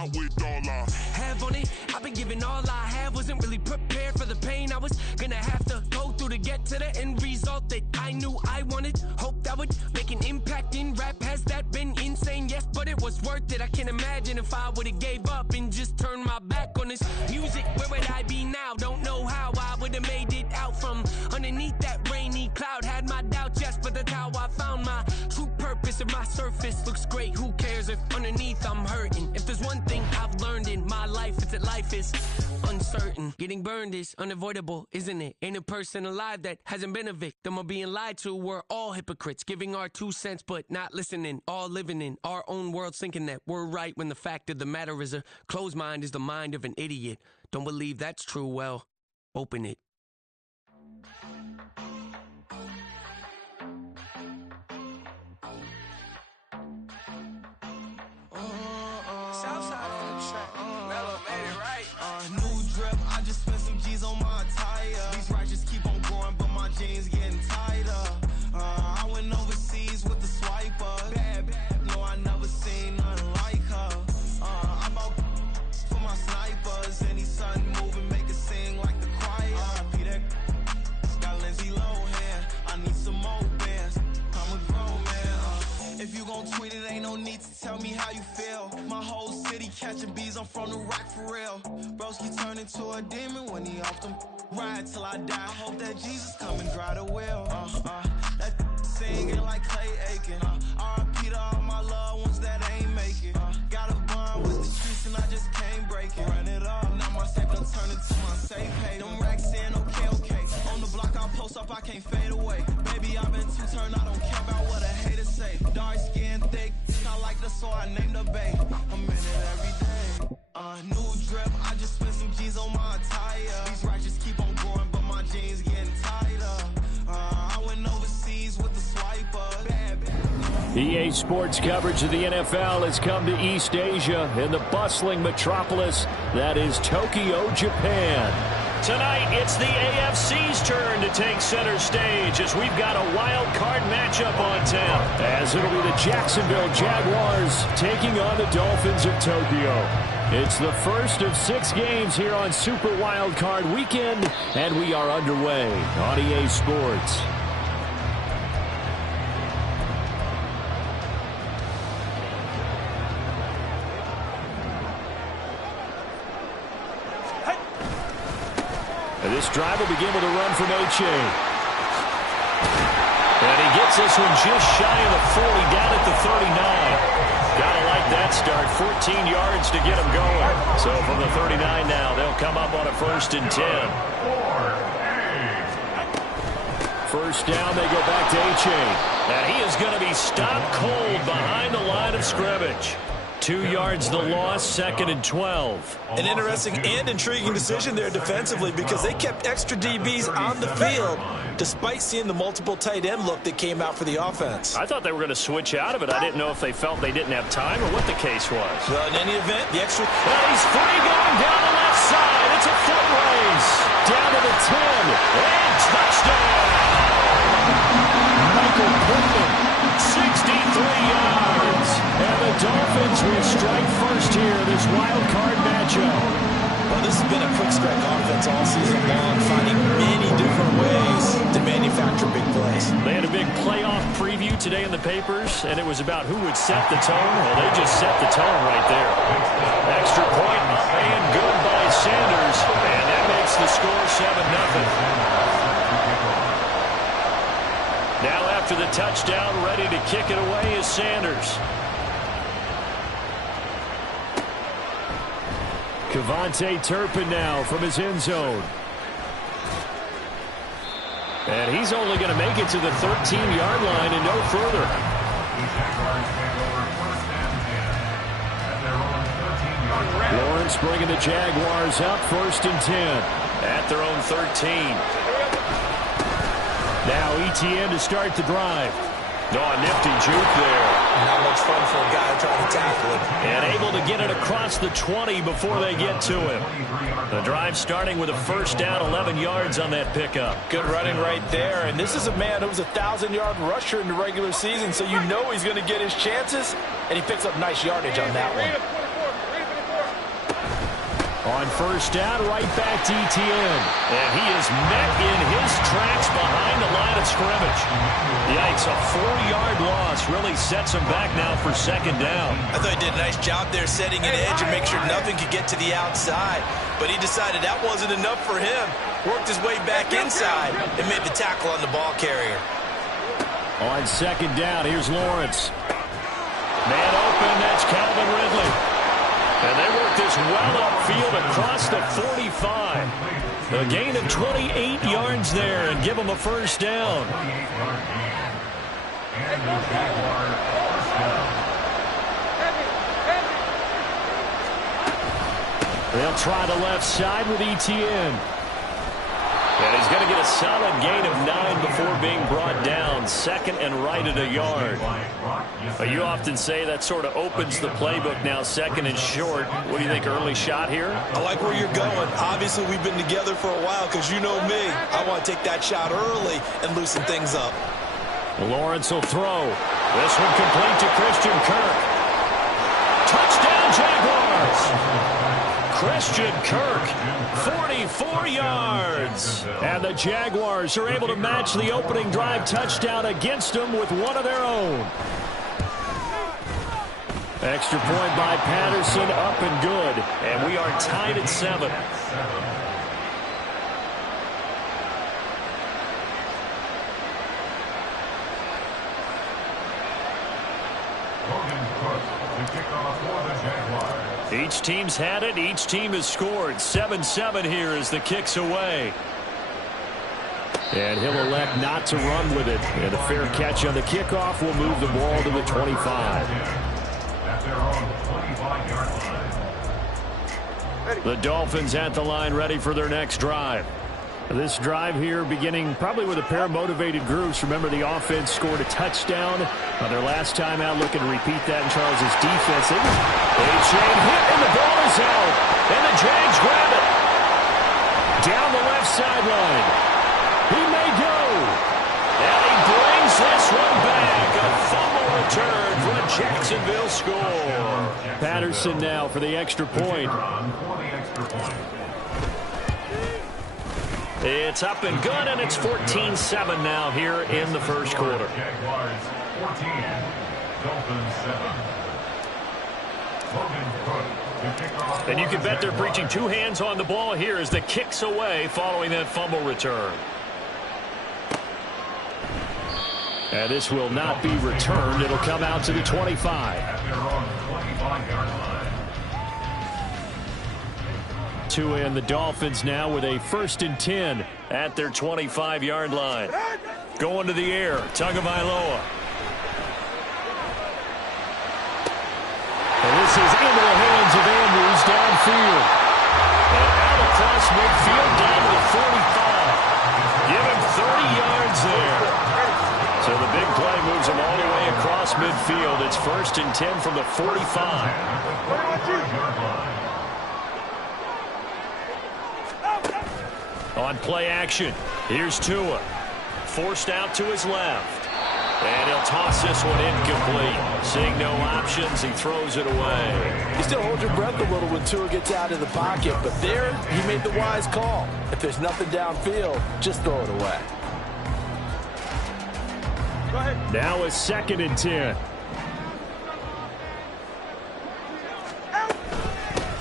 down with all I have on it. I've been giving all I have, wasn't really prepared for the pain I was gonna have to go through to get to the end result that I knew I wanted. Hope that would make an impact in rap. Has that been insane? Yes, but it was worth it. I can't imagine if I would've gave up and just turned my back on this music. Where would I be now? Don't know how I would've made it out from underneath that rainy cloud. Had my doubts, yes, but that's how I found my true purpose. If my surface looks great, who cares if underneath I'm hurting? If there's one thing I've learned in my life, it's that life is uncertain. Getting burned is unavoidable, isn't it? Ain't a person alive that hasn't been a victim of being lied to. We're all hypocrites, giving our 2 cents but not listening. All living in our own world, thinking that we're right when the fact of the matter is a closed mind is the mind of an idiot. Don't believe that's true? Well, open it. I just spent some G's on my attire. These righteous keep on growing, but my jeans getting tighter. I went overseas with the swiper. Bad, no, I never seen nothing like her. I bought for my snipers. Any sun moving, make it sing like the choir. Peter got Lindsay Lohan. I need some more bands. I'm a grown man. If you gon' tweet it, ain't no need to tell me how you feel. My whole city catching bees, I'm from the rock for real. Broski turned into a demon when he off them. Ride till I die, hope that Jesus come and dry the wheel. That singing like Clay Aiken. R.I.P. to all my loved ones that ain't make it. Got a bond with the streets and I just can't break it. Run it up, now my safe done turn into my safe haven. Them racks in, okay. On the block I post up, I can't fade away. Baby, I've been too turned, I don't care about what a hater say. Dark skin, thick, I like the so I named the bay. I'm in it every day. New drip, I just spent some G's on my attire. These righteous keep on growing, but my jeans getting tighter. I went overseas with the swiper. Bad. EA Sports coverage of the NFL has come to East Asia in the bustling metropolis that is Tokyo, Japan. Tonight, it's the AFC's turn to take center stage as we've got a wild card matchup on tap. As it'll be the Jacksonville Jaguars taking on the Dolphins of Tokyo. It's the first of 6 games here on Super Wild Card Weekend, and we are underway on EA Sports. And this drive will begin with a run from H.A. And he gets this one just shy of the 40, down at the 39. Gotta like that start. 14 yards to get him going. So from the 39 now, they'll come up on a 1st and 10. First down, they go back to H.A. And he is going to be stopped cold behind the line of scrimmage. 2 yards the loss, 2nd and 12. An interesting and intriguing decision there defensively because they kept extra DBs on the field despite seeing the multiple tight end look that came out for the offense. I thought they were going to switch out of it. I didn't know if they felt they didn't have time or what the case was. Well, in any event, the extra... Well, he's free going down the left side. It's a foot race. Down to the 10. And touchdown! Michael Pittman, 63 yards. And the Dolphins will strike first here, this wild card matchup. Well, this has been a quick strike offense all season long, finding many different ways to manufacture big plays. They had a big playoff preview today in the papers, and it was about who would set the tone. Well, they just set the tone right there. Extra point and good by Sanders, and that makes the score 7-0. Now after the touchdown, ready to kick it away is Sanders. Kevontae Turpin now from his end zone. And he's only going to make it to the 13-yard line and no further. Lawrence bringing the Jaguars up, 1st and 10. At their own 13. Now ETN to start the drive. Oh, a nifty juke there. Not much fun for a guy trying to tackle him. And able to get it across the 20 before they get to him. The drive starting with a 1st down, 11 yards on that pickup. Good running right there. And this is a man who was a 1,000-yard rusher in the regular season, so you know he's going to get his chances. And he picks up nice yardage on that one. On first down, right back to Etienne. And he is met in his tracks behind the line of scrimmage. Yikes, a 4-yard loss really sets him back now for second down. I thought he did a nice job there setting an edge and make sure nothing could get to the outside. But he decided that wasn't enough for him. Worked his way back inside and made the tackle on the ball carrier. On second down, here's Lawrence. Man open, that's Calvin Ridley. And they work this well upfield across the 45. A gain of 28 yards there and give them a first down. They'll try the left side with Etienne. And he's going to get a solid gain of 9 before being brought down. Second and right at a yard. But you often say that sort of opens the playbook now, second and short. What do you think, early shot here? I like where you're going. Obviously, we've been together for a while because you know me. I want to take that shot early and loosen things up. Lawrence will throw. This one complete to Christian Kirk. Touchdown, Jaguars! Christian Kirk, 44 yards. And the Jaguars are able to match the opening drive touchdown against them with one of their own. Extra point by Patterson, up and good. And we are tied at 7. Each team's had it. Each team has scored. 7-7 here as the kick's away. And he'll elect not to run with it. And a fair catch on the kickoff will move the ball to the 25. The Dolphins at the line ready for their next drive. This drive here beginning probably with a pair of motivated groups. Remember, the offense scored a touchdown on their last time out. Looking to repeat that in Charles's defense. A chain hit, and the ball is out. And the Jags grab it. Down the left sideline. He may go. And he brings this one back. A fumble return for a Jacksonville score. Patterson now for the extra point. It's up and good, and it's 14-7 now here in the first quarter. Jaguars 14, Dolphins 7. And you can bet they're preaching two hands on the ball here as the kick's away following that fumble return. And this will not be returned. It'll come out to the 25. At their own 25-yard line. To end the Dolphins now with a 1st and 10 at their 25-yard line. Going to the air, Tagovailoa. And this is into the hands of Andrews downfield. And out across midfield down to the 45. Give him 30 yards there. So the big play moves him all the way across midfield. It's 1st and 10 from the 45. On play action, here's Tua. Forced out to his left. And he'll toss this one incomplete. Seeing no options, he throws it away. You still hold your breath a little when Tua gets out of the pocket, but there he made the wise call. If there's nothing downfield, just throw it away. Now a 2nd and 10.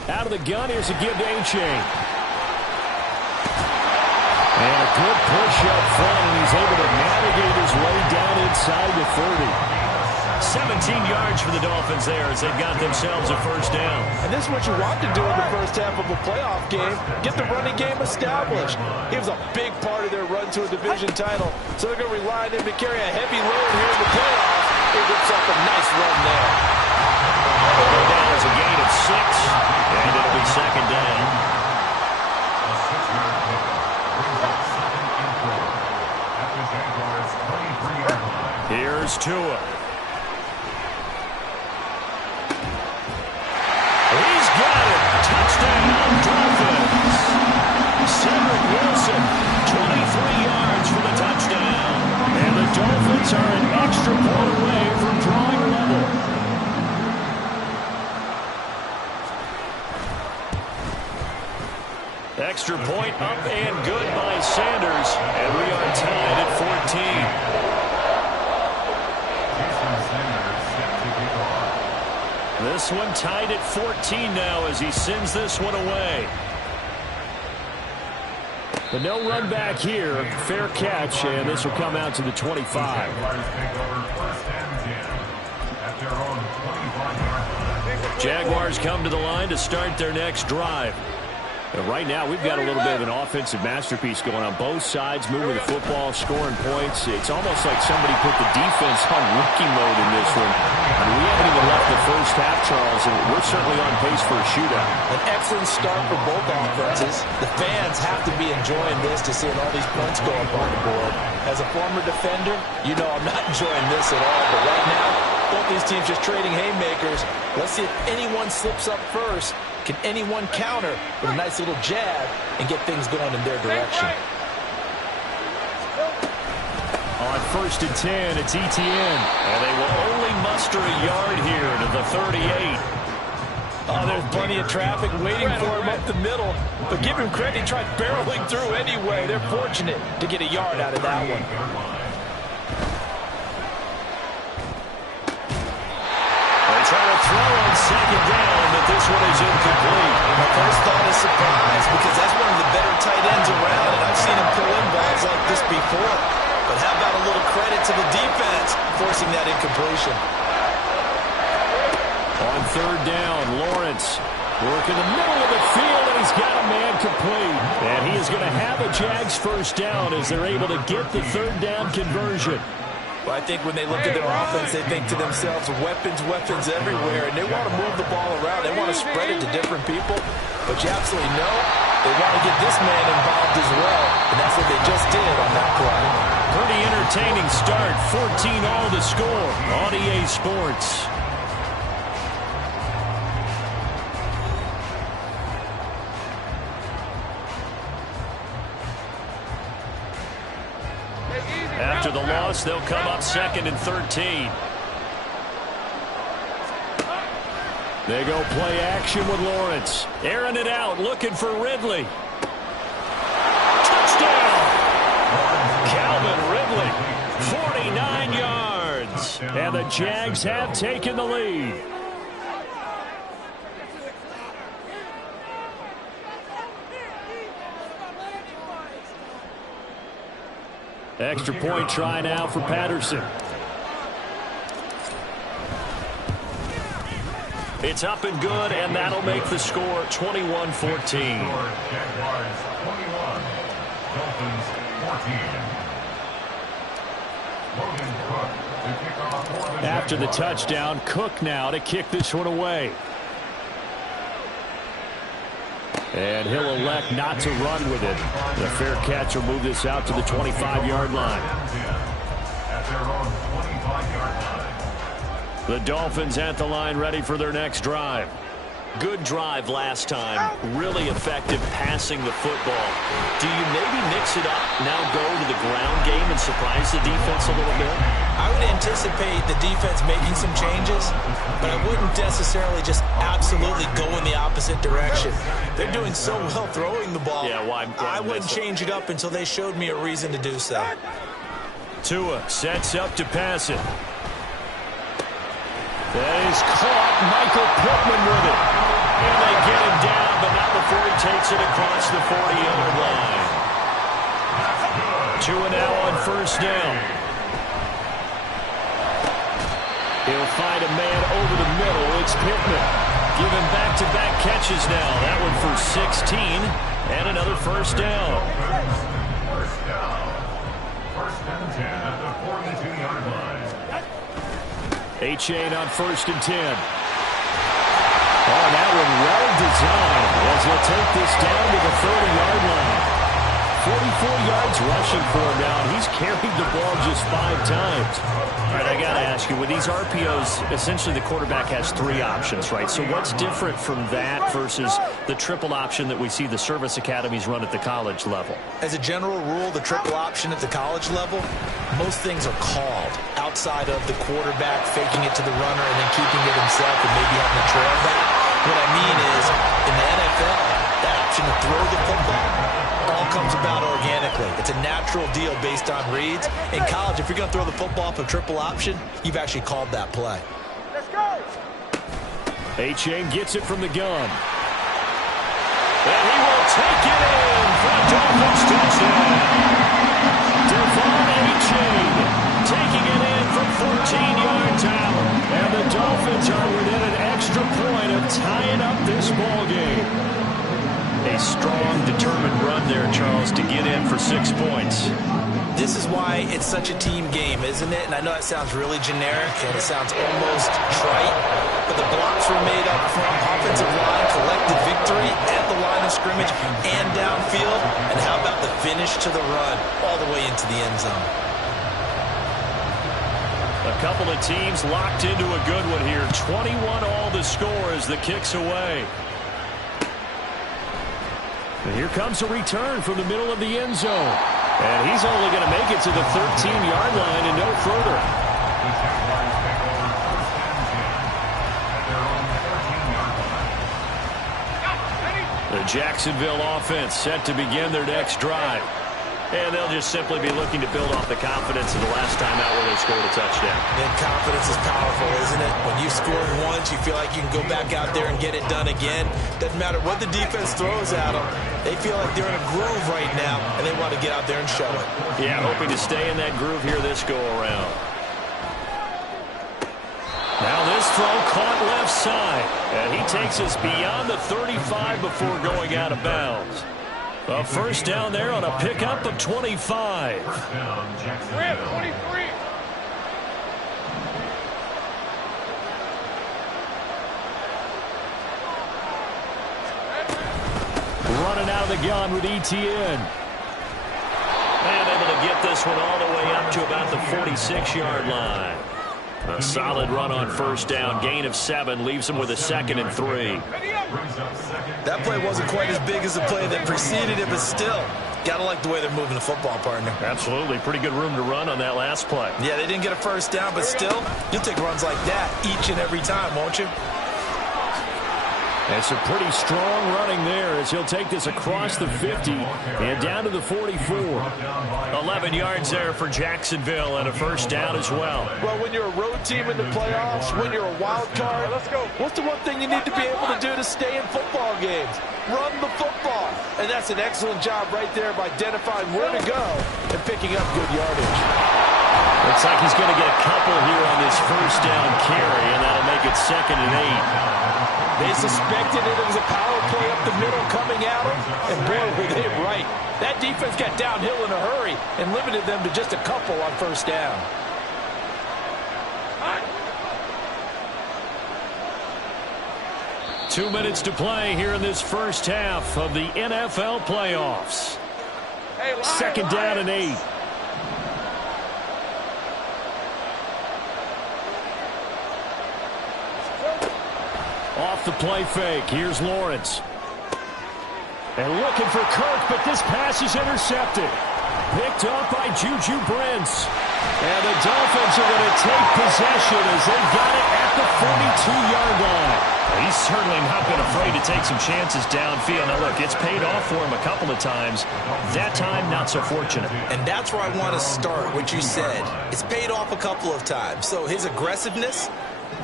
Out of the gun, here's a give to A-Chain. And a good push up front, and he's able to navigate his way down inside the 30. 17 yards for the Dolphins there as they've got themselves a first down. And this is what you want to do in the first half of a playoff game. Get the running game established. He was a big part of their run to a division title. So they're going to rely on him to carry a heavy load here in the playoffs. He rips up a nice run there. Go down as a gain of 6, and it'll be 2nd down. Here's Tua. He's got it. Touchdown, Dolphins. Cedric Wilson, 23 yards for the touchdown. And the Dolphins are an extra point away from drawing level. Extra point up and good by Sanders. And we are tied at 14. This one tied at 14 now as he sends this one away. But no run back here. Fair catch, and this will come out to the 25. Jaguars come to the line to start their next drive. And right now, we've got a little bit of an offensive masterpiece going on both sides, moving the football, scoring points. It's almost like somebody put the defense on rookie mode in this one. I mean, we haven't even left the first half, Charles, and we're certainly on pace for a shootout. An excellent start for both offenses. The fans have to be enjoying this to seeing all these points go up on the board. As a former defender, you know I'm not enjoying this at all. But right now, both these teams just trading haymakers. Let's see if anyone slips up first. Can anyone counter with a nice little jab and get things going in their direction? On 1st and 10, it's Etienne. And they will only muster a yard here to the 38. Oh, there's plenty of traffic waiting for him up the middle. But give him credit, he tried barreling through anyway. They're fortunate to get a yard out of that one. Trying to throw on 2nd down, but this one is incomplete. My first thought is surprise because that's one of the better tight ends around, and I've seen him pull in balls like this before. But how about a little credit to the defense forcing that incompletion? On 3rd down, Lawrence working the middle of the field, and he's got a man complete. And he is going to have a Jags first down as they're able to get the 3rd down conversion. Well, I think when they look at their offense, they think to themselves, weapons everywhere, and they want to move the ball around. They want to spread it to different people, but you absolutely know they want to get this man involved as well, and that's what they just did on that play. Pretty entertaining start, 14 all to score on EA Sports. After the loss, they'll come up 2nd and 13. They go play action with Lawrence. Airing it out, looking for Ridley. Touchdown! Calvin Ridley, 49 yards. And the Jags have taken the lead. Extra point try now for Patterson. It's up and good, and that'll make the score 21-14. Jaguars 21, Dolphins 14. After the touchdown, Cook now to kick this one away. And he'll elect not to run with it. The fair catch will move this out to the 25-yard line. At their own 25-yard line. The Dolphins at the line ready for their next drive. Good drive last time. Really effective passing the football. Do you maybe mix it up, now go to the ground game and surprise the defense a little bit? I would anticipate the defense making some changes, but I wouldn't necessarily just absolutely go in the opposite direction. They're doing so well throwing the ball. Yeah, why I wouldn't change it up until they showed me a reason to do so. Tua sets up to pass it. That is caught. Michael Pittman with it. And they get him down, but not before he takes it across the 40-yard line. Tua now on 1st down. He'll find a man over the middle. It's Pittman. Giving back-to-back catches now. That one for 16. And another 1st down. First down. 1st and 10 at the 42-yard line. A-Chain on 1st and 10. Oh, that one well designed as he'll take this down to the 30-yard line. 44 yards rushing for him now, and he's carried the ball just 5 times. All right, I got to ask you, with these RPOs, essentially the quarterback has 3 options, right? So what's different from that versus the triple option that we see the service academies run at the college level? As a general rule, the triple option at the college level, most things are called outside of the quarterback faking it to the runner and then keeping it himself and maybe having a trail back. What I mean is, in the NFL, that option option to throw the football, all comes about organically. It's a natural deal based on reads. In college, if you're going to throw the football off a triple option, you've actually called that play. Let's go. A-Chain gets it from the gun. And he will take it in for a Dolphins touchdown. Devon A-Chain taking it in from 14 yards out. And the Dolphins are within an extra point of tying up this ball game. A strong, determined run there, Charles, to get in for 6 points. This is why it's such a team game, isn't it? And I know that sounds really generic and it sounds almost trite, but the blocks were made up front, offensive line, collected victory at the line of scrimmage and downfield. And how about the finish to the run all the way into the end zone? A couple of teams locked into a good one here. 21 all the score as the kick's away. And here comes a return from the middle of the end zone. And he's only going to make it to the 13-yard line and no further. The Jaguars take over first and 10 at their own 14-yard line. The Jacksonville offense set to begin their next drive. And they'll just simply be looking to build off the confidence of the last time out where they scored a touchdown. And confidence is powerful, isn't it? When you scored once, you feel like you can go back out there and get it done again. Doesn't matter what the defense throws at them. They feel like they're in a groove right now, and they want to get out there and show it. Yeah, hoping to stay in that groove here this go-around. Now this throw caught left side. And he takes us beyond the 35 before going out of bounds. A first down there on a pickup of 25. First down, Jacksonville. 23. Running out of the gun with Etienne. And able to get this one all the way up to about the 46-yard line. A solid run on first down. Gain of 7 leaves him with a 2nd and 3. That play wasn't quite as big as the play that preceded it, but still, gotta like the way they're moving the football, partner. Absolutely. Pretty good room to run on that last play. Yeah, they didn't get a first down, but still, you'll take runs like that each and every time, won't you? And some pretty strong running there as he'll take this across the 50 and down to the 44. 11 yards there for Jacksonville and a first down as well. Well, when you're a road team in the playoffs, when you're a wild card, what's the one thing you need to be able to do to stay in football games? Run the football. And that's an excellent job right there of identifying where to go and picking up good yardage. Looks like he's going to get a couple here on this first down carry, and that'll make it 2nd and 8. They suspected it was a power play up the middle coming at them, and boy, were they right. That defense got downhill in a hurry and limited them to just a couple on first down. Two minutes to play here in this first half of the NFL playoffs. Second down and 8. Off the play fake. Here's Lawrence. And looking for Kirk, but this pass is intercepted. Picked up by Juju Brents. And the Dolphins are going to take possession as they got it at the 42-yard line. He's certainly not been afraid to take some chances downfield. Now, look, it's paid off for him a couple of times. That time, not so fortunate. And that's where I want to start, what you said. It's paid off a couple of times. So his aggressiveness,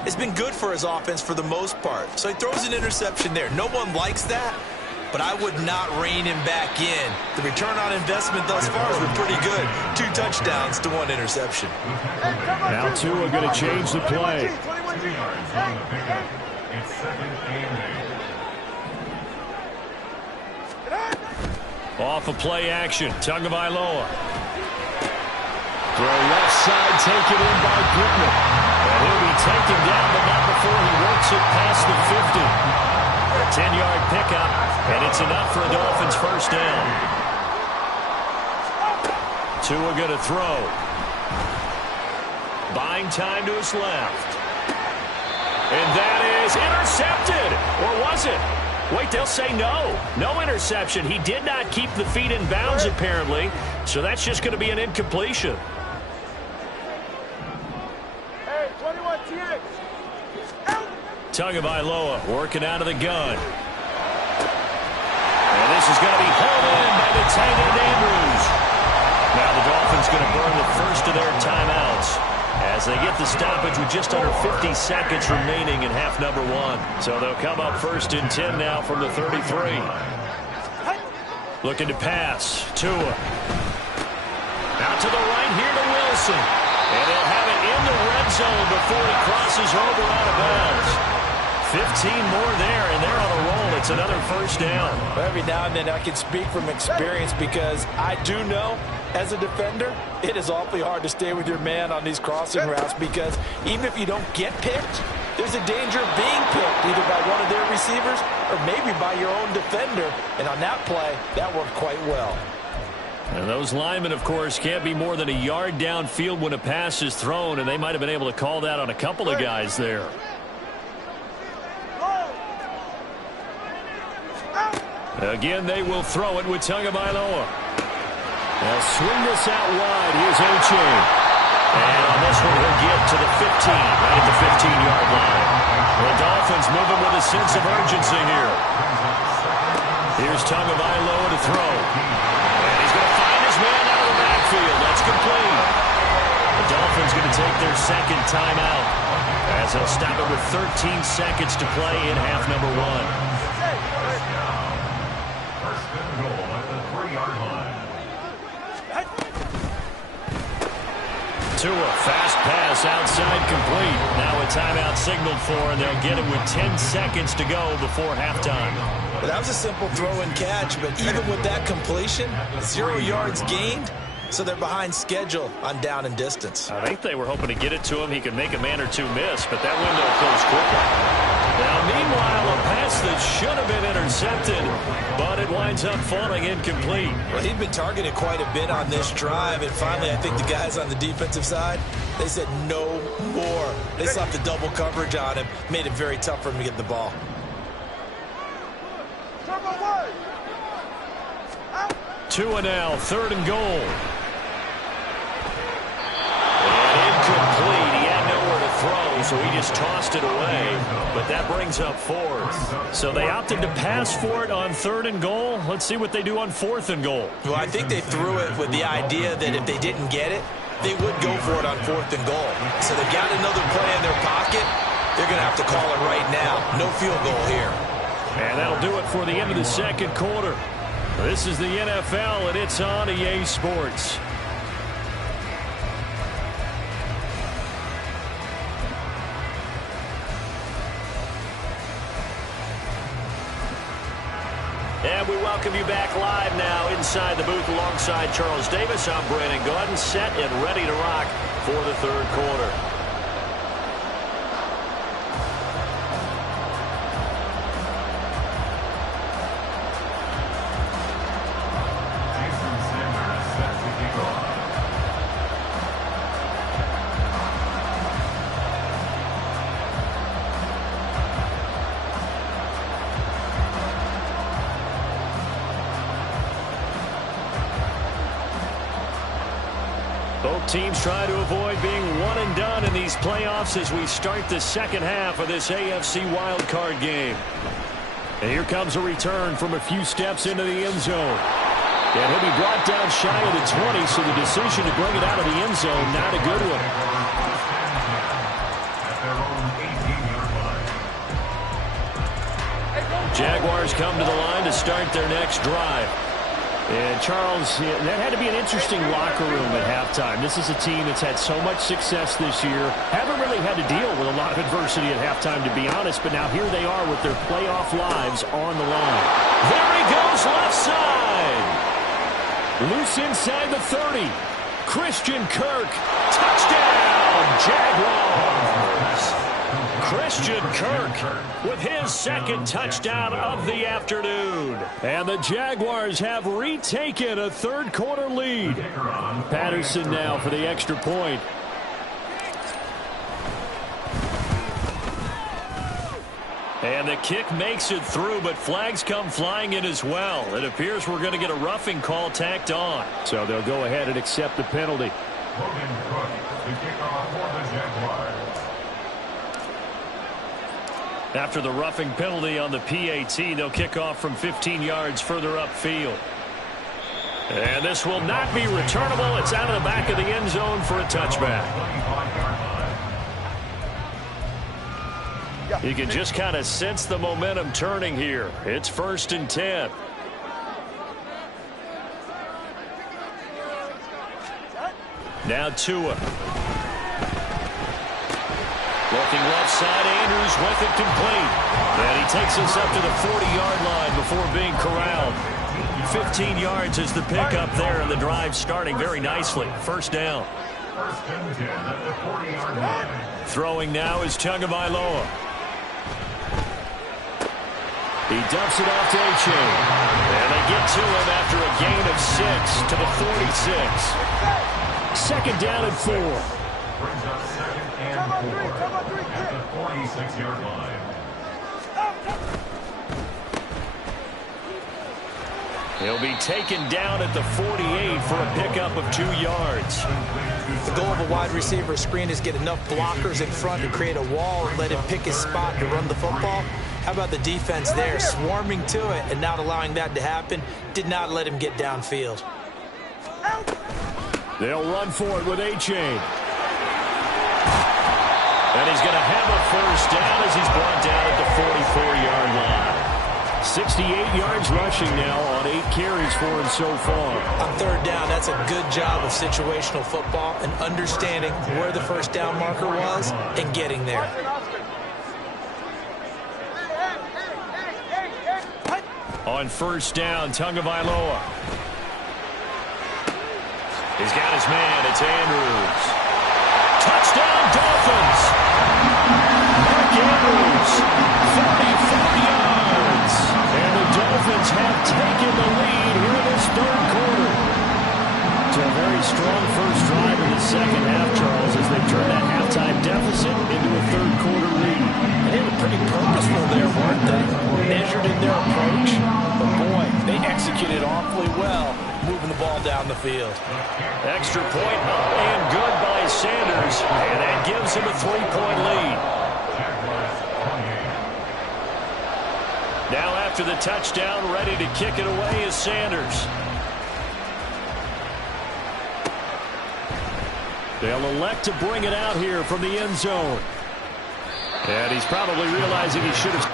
it's been good for his offense for the most part. So he throws an interception there. No one likes that, but I would not rein him back in. The return on investment thus far has been pretty good. 2 touchdowns to 1 interception. Now Tua going to change the play. 2 yards on the pickup. It's 2nd and 8. Off of play action. Tagovailoa. Throw left side taken in by Goodman. And he'll be taken down, but not before he works it past the 50. A 10-yard pickup, and it's enough for a Dolphins first down. Tua going to throw. Buying time to his left. And that is intercepted. Or was it? Wait, they'll say no. No interception. He did not keep the feet in bounds, apparently. So that's just going to be an incompletion. Hey, 21 TX. Tagovailoa working out of the gun. And this is going to be held in by the tight end Andrews. Now the Dolphins going to burn the first of their timeouts as they get the stoppage with just under 50 seconds remaining in half number 1. So they'll come up 1st and 10 now from the 33. Looking to pass. Tua. Out to the right here to Wilson. And he'll have it in the red zone before he crosses over out of bounds. 15 more there, and they're on a roll. It's another first down. Every now and then I can speak from experience because I do know, as a defender, it is awfully hard to stay with your man on these crossing routes because even if you don't get picked, there's a danger of being picked either by one of their receivers or maybe by your own defender. And on that play, that worked quite well. And those linemen, of course, can't be more than a yard downfield when a pass is thrown, and they might have been able to call that on a couple of guys there. Again, they will throw it with Tagovailoa. They'll swing this out wide. Here's A-Chain. And on this one, he'll get to the 15, right at the 15-yard line. The Dolphins moving with a sense of urgency here. Here's Tagovailoa to throw. And he's going to find his man out of the backfield. That's complete. The Dolphins going to take their second timeout as they'll stop it with 13 seconds to play in half number 1. Tua, fast pass outside complete. Now a timeout signaled for, and they'll get it with 10 seconds to go before halftime. Well, that was a simple throw and catch, but even with that completion, 0 yards gained, so they're behind schedule on down and distance. I think they were hoping to get it to him. He could make a man or two miss, but that window closed quickly. Now, meanwhile, a pass that should have been intercepted, but it winds up falling incomplete. Well, he'd been targeted quite a bit on this drive, and finally I think the guys on the defensive side, they said no more. They slapped the double coverage on him, made it very tough for him to get the ball. Tua now, 3rd and goal. And incomplete. He had nowhere to throw, so he just tossed it away. But that brings up 4th. So they opted to pass for it on 3rd and goal. Let's see what they do on 4th and goal. Well, I think they threw it with the idea that if they didn't get it, they would go for it on 4th and goal. So they got another play in their pocket. They're going to have to call it right now. No field goal here. And that'll do it for the end of the second quarter. This is the NFL, and it's on EA Sports. And we welcome you back live now inside the booth alongside Charles Davis. I'm Brandon Gaudin, set and ready to rock for the third quarter. Both teams try to avoid being one and done in these playoffs as we start the second half of this AFC wildcard game. And here comes a return from a few steps into the end zone. And he'll be brought down shy of the 20, so the decision to bring it out of the end zone, not a good one. Jaguars come to the line to start their next drive. And Charles, that had to be an interesting locker room at halftime. This is a team that's had so much success this year. Haven't really had to deal with a lot of adversity at halftime, to be honest. But now here they are with their playoff lives on the line. There he goes, left side. Loose inside the 30. Christian Kirk, touchdown, Jaguars. Christian Kirk with his second touchdown of the afternoon. And the Jaguars have retaken a third quarter lead. Patterson now for the extra point. And the kick makes it through, but flags come flying in as well. It appears we're going to get a roughing call tacked on. So they'll go ahead and accept the penalty. Logan Cook, the kickoff for the Jaguars. After the roughing penalty on the PAT, they'll kick off from 15 yards further upfield. And this will not be returnable. It's out of the back of the end zone for a touchback. You can just kind of sense the momentum turning here. It's 1st and 10. Now Tua. Looking left side, Andrews with it complete. And he takes us up to the 40-yard line before being corralled. 15 yards is the pickup there, and the drive starting very nicely. 1st down. 1st and 10 at the 40-yard line. Throwing now is Tagovailoa. He dumps it off to A-Chain. And they get to him after a gain of 6 to the 46. 2nd down and 4. Brings up 2nd and 4 at the 46-yard line. He'll be taken down at the 48 for a pickup of 2 yards. The goal of a wide receiver screen is get enough blockers in front to create a wall and let him pick his spot to run the football. How about the defense there, swarming to it and not allowing that to happen? Did not let him get downfield. They'll run for it with A-Chain. And he's going to have a 1st down as he's brought down at the 44-yard line. 68 yards rushing now on 8 carries for him so far. On 3rd down, that's a good job of situational football and understanding where the 1st down marker was and getting there. On 1st down, Tagovailoa. He's got his man. It's Andrews. Touchdown, Dolphins. Mark Andrews, 44 yards. And the Dolphins have taken the lead here in this 3rd quarter. To a very strong first drive in the 2nd half, Charles, as they turn that halftime deficit into a 3rd quarter lead. And they were pretty purposeful there, weren't they? Measured in their approach. But boy, they executed awfully well, moving the ball down the field. Extra point up and good by Sanders, and that gives him a 3-point lead. Now after the touchdown, ready to kick it away is Sanders. They'll elect to bring it out here from the end zone. And he's probably realizing he should have...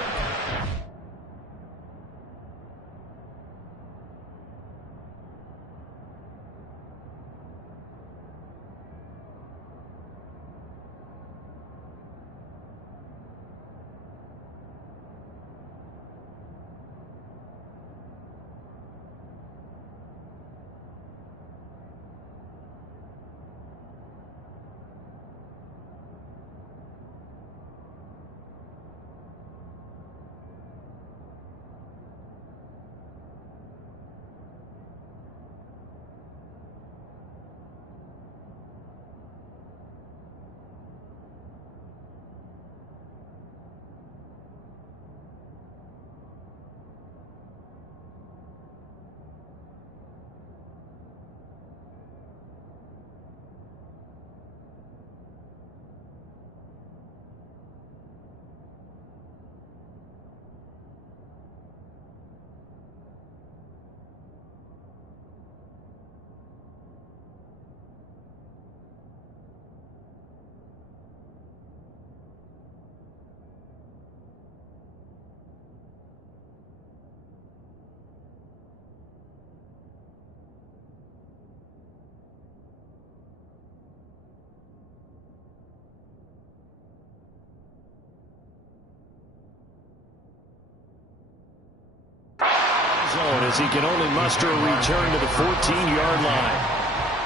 As he can only muster a return to the 14-yard line.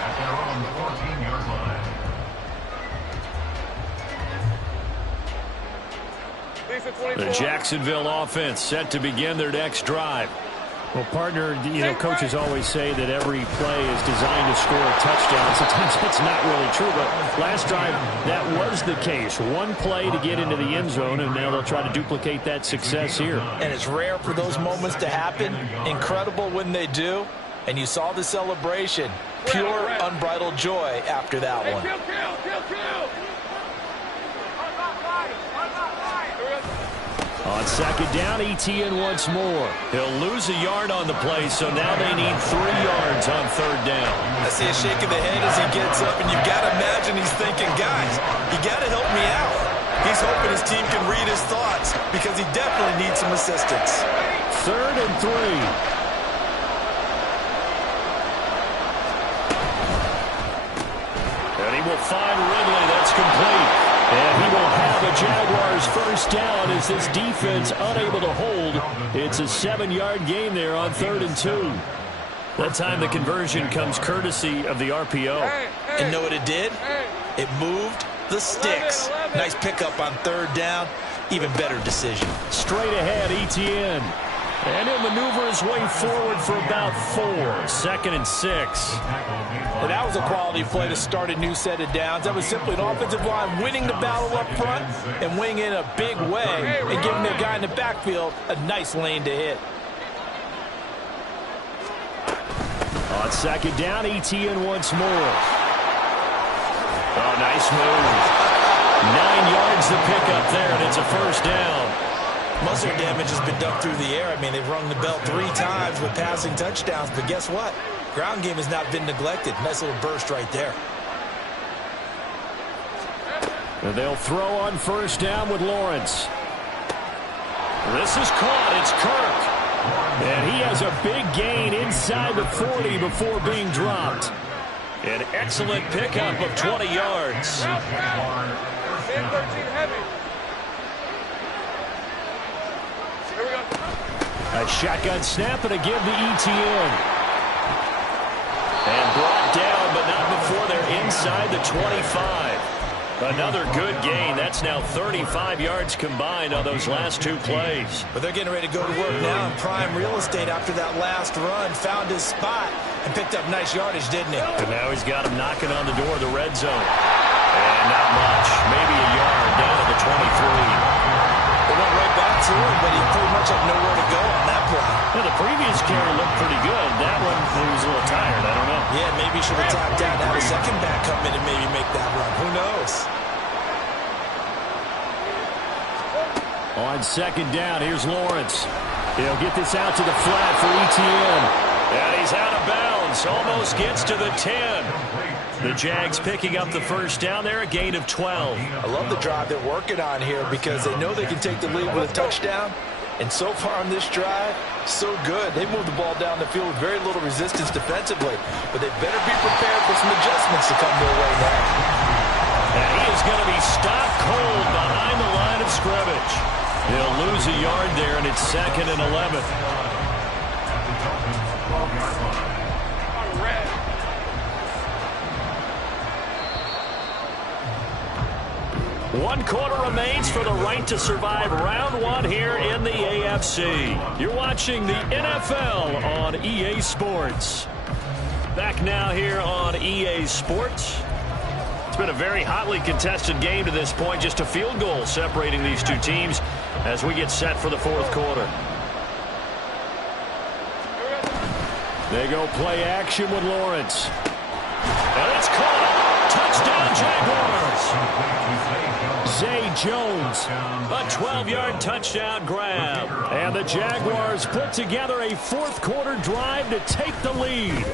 At their own 14-yard line. The Jacksonville offense set to begin their next drive. Well, partner, coaches always say that every play is designed to score a touchdown. Sometimes that's not really true, but last drive, that was the case. One play to get into the end zone, and now they'll try to duplicate that success here. And it's rare for those moments to happen. Incredible when they do. And you saw the celebration. Pure, unbridled joy after that one. On second down, ETN once more. He'll lose a yard on the play, so now they need 3 yards on third down. I see a shake of the head as he gets up, and you've got to imagine he's thinking, guys, you got to help me out. He's hoping his team can read his thoughts because he definitely needs some assistance. 3rd and 3. And he will find Ridley. That's complete. And he will have a Jaguars first down as this defense unable to hold. It's a 7-yard gain there on 3rd and 2. That time the conversion comes courtesy of the RPO. And know what it did? It moved the sticks. Nice pickup on 3rd down. Even better decision. Straight ahead, ETN. And he'll maneuver his way forward for about 4. 2nd and 6. And that was a quality play to start a new set of downs. That was simply an offensive line winning the battle up front and winning in a big way and giving their guy in the backfield a nice lane to hit. On second down, ETN once more. Oh, nice move. 9 yards to pick up there, and it's a first down. Muscle damage has been done through the air. I mean, they've rung the bell 3 times with passing touchdowns, but guess what? Ground game has not been neglected. Nice little burst right there. And they'll throw on first down with Lawrence. This is caught. It's Kirk. And he has a big gain inside the 40 before being dropped. An excellent pickup of 20 yards. A shotgun snap and a give to ETN. And brought down, but not before they're inside the 25. Another good gain. That's now 35 yards combined on those last 2 plays. But they're getting ready to go to work now in prime real estate after that last run. Found his spot and picked up nice yardage, didn't he? And now he's got him knocking on the door of the red zone. And not much. Maybe a yard down to the 23. They went right back to him, but he pretty much had nowhere to go on that play. Well, the previous carry looked pretty good. That one, he was a little tired. I don't know. Yeah, maybe he should have tapped out and had a second back come in and maybe make that run. Who knows? On second down, here's Lawrence. He'll get this out to the flat for ETN. And he's out of bounds. Almost gets to the 10. The Jags picking up the first down there, a gain of 12. I love the drive they're working on here because they know they can take the lead with a touchdown. And so far on this drive, so good. They moved the ball down the field with very little resistance defensively. But they better be prepared for some adjustments to come their way now. And he is going to be stopped cold behind the line of scrimmage. He'll lose a yard there, and it's 2nd and 11. One quarter remains for the right to survive round 1 here in the AFC. You're watching the NFL on EA Sports. Back now here on EA Sports. It's been a very hotly contested game to this point. Just a field goal separating these two teams as we get set for the 4th quarter. They go play action with Lawrence. And it's caught. Touchdown Jaguars. Zay Jones, a 12-yard touchdown grab. And the Jaguars put together a 4th quarter drive to take the lead.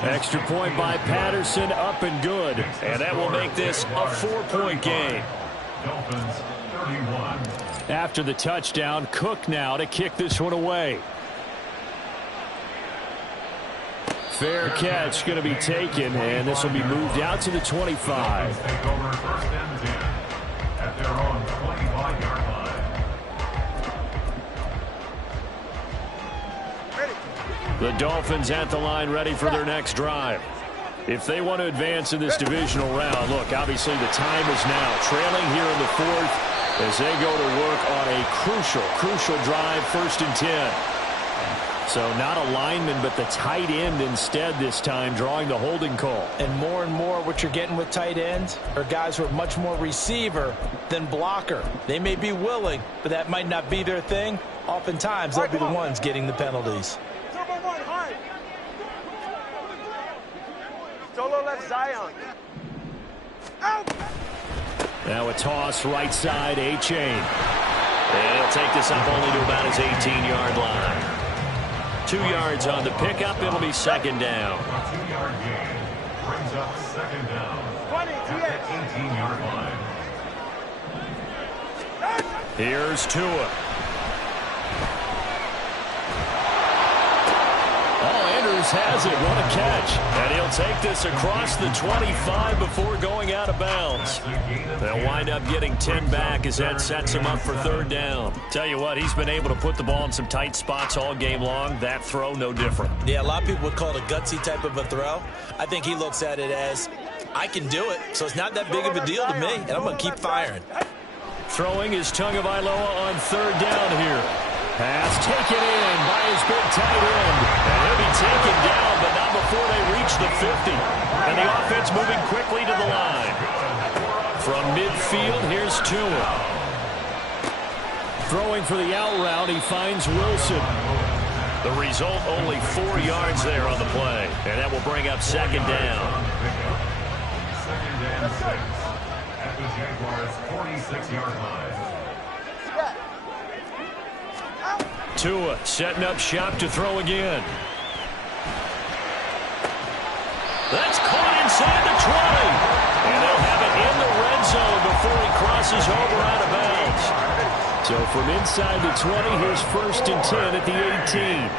Extra point by Patterson, up and good. And that will make this a 4-point game. Dolphins 31. After the touchdown, Cook now to kick this one away. Fair catch going to be taken, and this will be moved out to the 25. Take over 1st and 10 at their own 25-yard line. The Dolphins at the line ready for their next drive. If they want to advance in this divisional round, look, obviously the time is now. Trailing here in the 4th as they go to work on a crucial drive, 1st and 10. So not a lineman, but the tight end instead this time, drawing the holding call. And more what you're getting with tight ends are guys who are much more receiver than blocker. They may be willing, but that might not be their thing. Oftentimes, they'll be the ones getting the penalties. Solo left Zion. Out. Now a toss right side, A-Chain. And he'll take this up only to about his 18-yard line. 2 yards on the pickup. It'll be second down. A 2-yard gain brings up second down. 20, At the 18-yard line. Here's Tua. Andrews has it. What a catch. And he'll take this across the 25 before going out of bounds. They'll wind up getting 10 back as that sets him up for third down. Tell you what, he's been able to put the ball in some tight spots all game long. That throw, no different. Yeah, a lot of people would call it a gutsy type of a throw. I think he looks at it as, I can do it, so it's not that big of a deal to me, and I'm going to keep firing. Throwing is Tagovailoa on third down here. Pass taken in by his big tight end. And he'll be taken down, but not before they reach the 50. And the offense moving quickly to the line. From midfield, here's Tua. Throwing for the out route, he finds Wilson. The result, only 4 yards there on the play. And that will bring up second down. Second and 6 at the Jaguars' 46-yard line. Tua setting up shop to throw again. That's caught inside the 20. And they'll have it in the red zone before he crosses over out of bounds. So from inside the 20, here's 1st and 10 at the 18.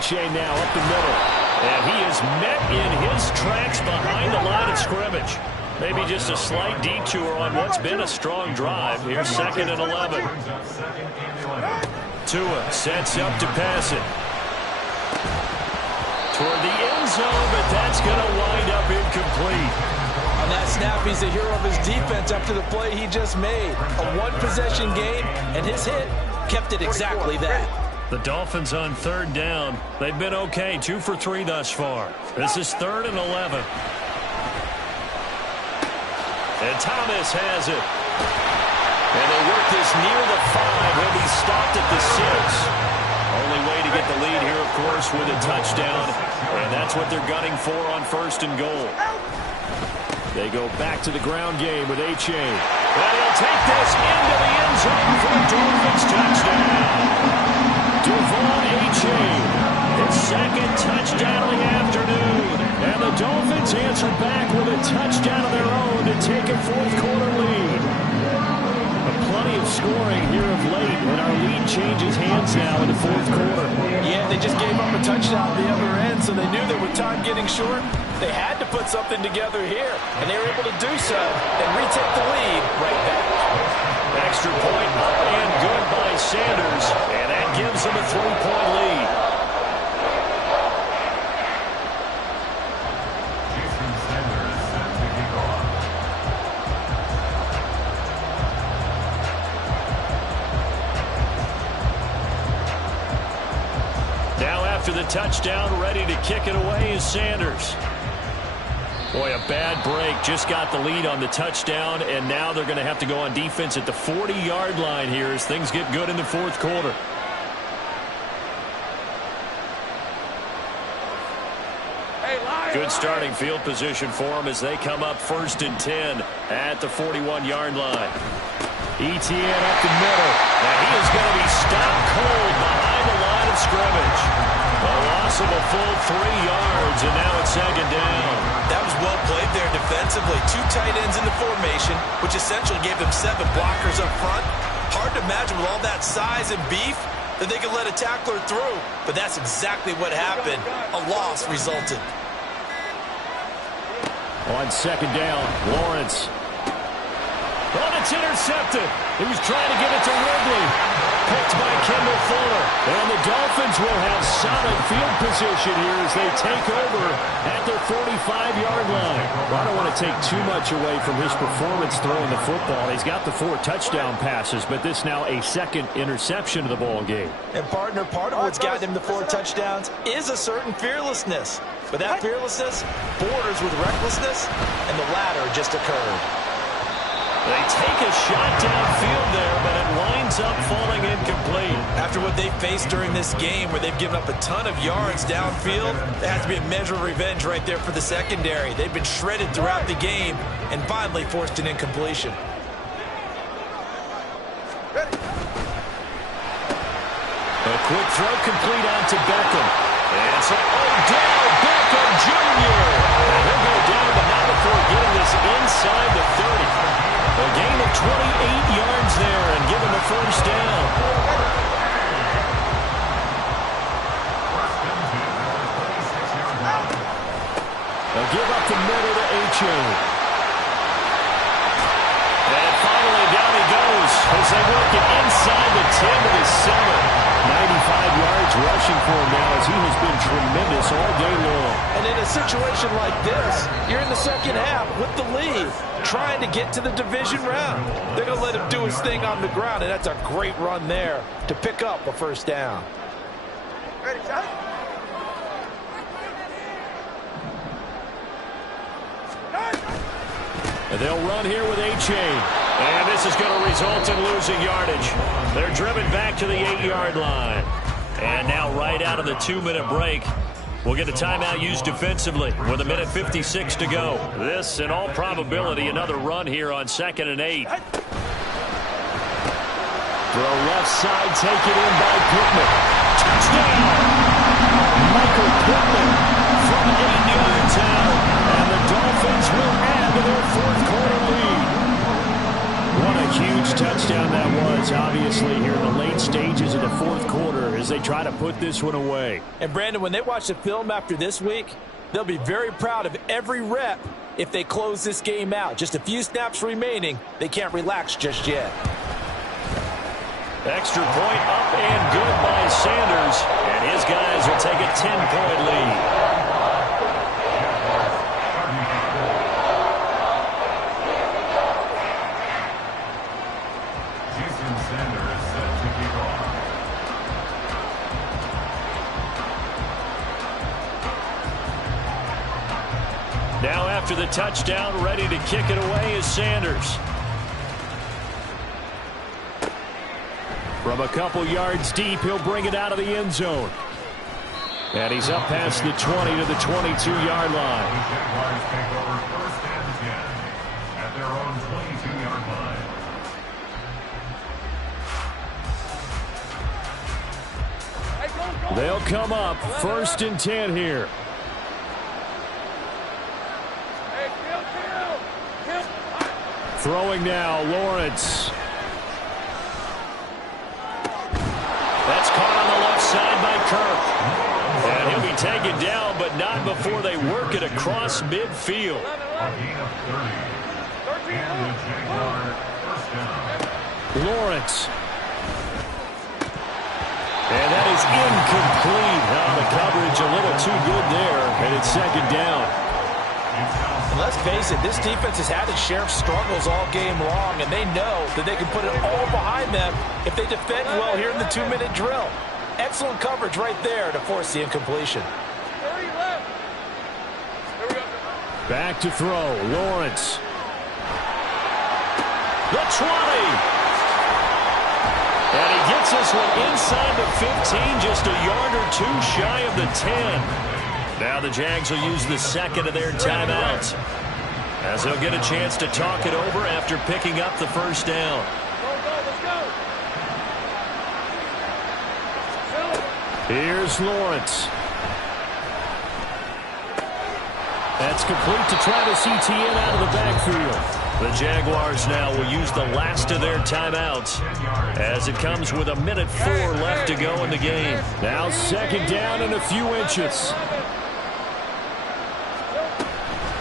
H.A. now up the middle. And he is met in his tracks behind the line of scrimmage. Maybe just a slight detour on what's been a strong drive. Here's 2nd and 11. Tua sets up to pass it. Toward the end zone, but that's going to wind up incomplete. On that snap, he's the hero of his defense after the play he just made. A one-possession game, and his hit kept it exactly that. The Dolphins on third down. They've been okay, 2 for 3 thus far. This is 3rd and 11. And Thomas has it. And they work this near the 5. He'll be stopped at the 6. Only way to get the lead here, of course, with a touchdown. And that's what they're gunning for on 1st and goal. They go back to the ground game with H.A. And he'll take this into the end zone for the Dolphins touchdown. Devon H.A. His 2nd touchdown of the afternoon. And the Dolphins answer back with a touchdown of their own to take a 4th quarter lead. Plenty of scoring here of late, and our lead changes hands now in the 4th quarter. Yeah, they just gave up a touchdown at the other end, so they knew that with time getting short, they had to put something together here, and they were able to do so and retake the lead right back. Extra point up and good by Sanders, and that gives them a 3-point lead. The touchdown, ready to kick it away is Sanders. Boy, a bad break. Just got the lead on the touchdown, and now they're going to have to go on defense at the 40-yard line here as things get good in the 4th quarter. Good starting field position for them as they come up 1st and 10 at the 41-yard line. ETN up the middle, and he is going to be stopped cold behind the line of scrimmage. A loss of a full 3 yards, and now it's 2nd down. That was well played there defensively. 2 tight ends in the formation, which essentially gave them 7 blockers up front. Hard to imagine with all that size and beef that they could let a tackler through, but that's exactly what happened. A loss resulted. On 2nd down, Lawrence. Oh, it's intercepted. He was trying to get it to Ridley. Picked by Kendall Fuller. And the Dolphins will have solid field position here as they take over at their 45-yard line. Well, I don't want to take too much away from his performance throwing the football. He's got the 4 touchdown passes, but this now a 2nd interception of the ball game. And partner, part of what's gotten him the 4 touchdowns is a certain fearlessness. But that fearlessness borders with recklessness, and the latter just occurred. They take a shot downfield there, but it winds up falling incomplete. After what they faced during this game where they've given up a ton of yards downfield, there has to be a measure of revenge right there for the secondary. They've been shredded throughout the game and finally forced an incompletion. A quick throw complete out to Beckham. And so Odell Beckham Jr. And he'll go down, but not before getting this inside the 30. A gain of 28 yards there and give him a first down. They'll give up the middle to H.O. And finally down he goes as they work it inside the 10 to the 7. 95 yards rushing for him now as he has been tremendous all day long. And in a situation like this, you're in the second half with the lead, trying to get to the division round. They're going to let him do his thing on the ground, and that's a great run there to pick up a first down. Ready, shot? And they'll run here with A-Chain. And this is going to result in losing yardage. They're driven back to the 8-yard line. And now right out of the 2-minute break, we'll get a timeout used defensively with 1:56 to go. This, in all probability, another run here on 2nd and 8. Throw left side, take it in by Pittman. Touchdown! Michael Pittman from 8 yards out. And the Dolphins will add to their 4th quarter lead. What a huge touchdown that was, obviously, here in the late stages of the 4th quarter as they try to put this one away. And, Brandon, when they watch the film after this week, they'll be very proud of every rep if they close this game out. Just a few snaps remaining. They can't relax just yet. Extra point up and good by Sanders. And his guys will take a 10-point lead. Now after the touchdown, ready to kick it away is Sanders. From a couple yards deep, he'll bring it out of the end zone. And he's up past the 20 to the 22-yard line. The Jaguars take over 1st and 10 at their own 22-yard line. They'll come up 1st and 10 here. Throwing now, Lawrence. That's caught on the left side by Kirk. And he'll be taken down, but not before they work it across midfield. A gain of 30. And the Jaguar 1st down. Lawrence. And that is incomplete. Oh, the coverage a little too good there, and it's 2nd down. And let's face it, this defense has had its share of struggles all game long, and they know that they can put it all behind them if they defend well here in the 2-minute drill. Excellent coverage right there to force the incompletion. Back to throw, Lawrence. The 20. And he gets this one inside the 15, just a yard or two shy of the 10. Now the Jags will use the 2nd of their timeouts as they'll get a chance to talk it over after picking up the first down. Here's Lawrence. That's complete to Travis Etienne out of the backfield. The Jaguars now will use the last of their timeouts as it comes with 1:04 left to go in the game. Now 2nd down and a few inches.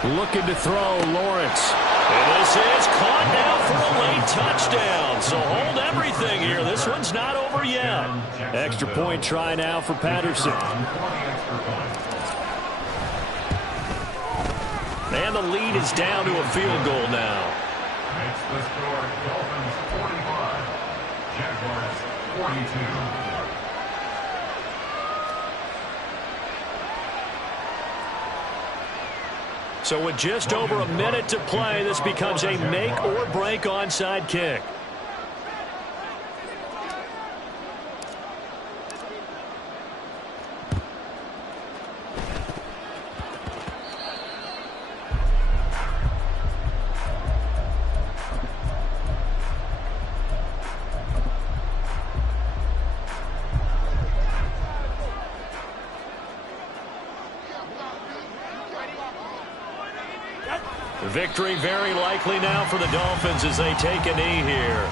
Looking to throw, Lawrence. And this is caught now for a late touchdown. So hold everything here. This one's not over yet. Extra point try now for Patterson. And the lead is down to a field goal now. Makes the score Dolphins 45, Jaguars 42. So with just over a minute to play, this becomes a make or break onside kick. Victory very likely now for the Dolphins as they take a knee here.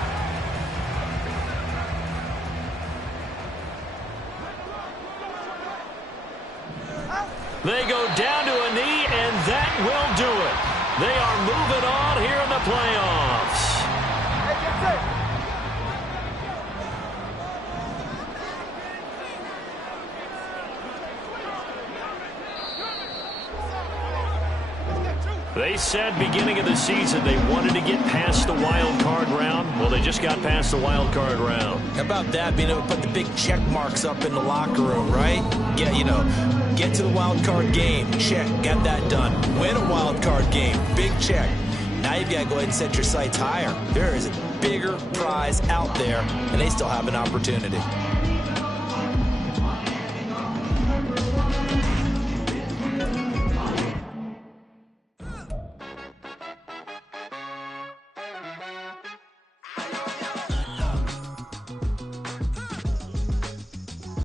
They go down to a knee, and that will do it. They are moving on here in the playoffs. They said beginning of the season they wanted to get past the wild card round. Well, they just got past the wild card round. How about that, being able to put the big check marks up in the locker room, right? Get to the wild card game. Check. Got that done. Win a wild card game. Big check. Now you've got to go ahead and set your sights higher. There is a bigger prize out there, and they still have an opportunity.